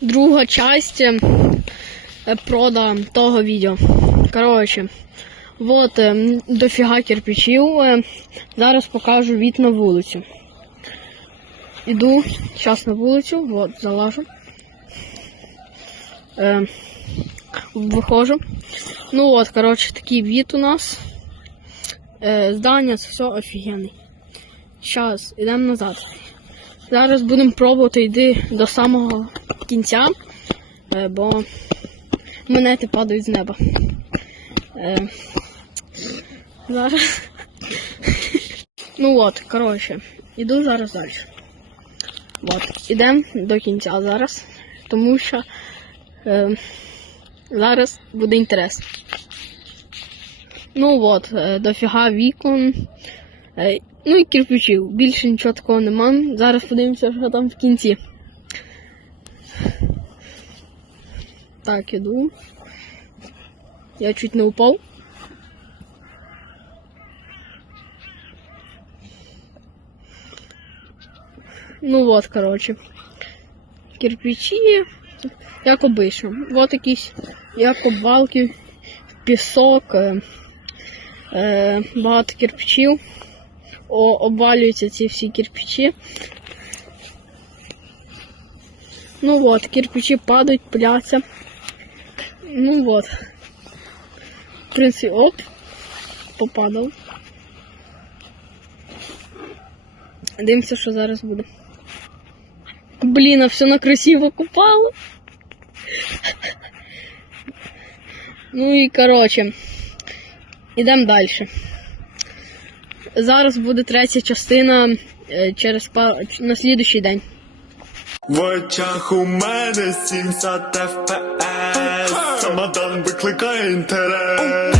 друга часть прода того відео. Коротше, от е, дофіга кирпичів. е, Зараз покажу від на вулицю. Іду зараз на вулицю, от, залажу. Е, виходжу. Ну от, коротше, такий від у нас. Е, здання, це все офігенний. Зараз, йдемо назад. Зараз будемо пробувати йти до самого кінця, е, бо монети падають з неба. Е, Зараз. Ну от, коротше, іду зараз далі. От, ідемо до кінця зараз, тому що е, зараз буде інтерес. Ну от, е, дофіга вікон. Е, Ну і кирпичів. Більше нічого такого нема. Зараз подивимося, що там в кінці. Так, іду. Я чуть не упав. Ну от, коротше. Кирпичі, як обично. От якісь, як обвалки, пісок, е, е, багато кирпичів. Обвалюються ці всі кирпичі. Ну от, кирпичі падають, пляться. Ну от. В принципі, оп, попадав. Дивимося, що зараз буде. Блін, а все на красиво купало. Ну і коротше, ідемо далі. Зараз буде третя частина е, через пар... на слідущий день. В очах у мене 70 FPS Самодан викликає інтерес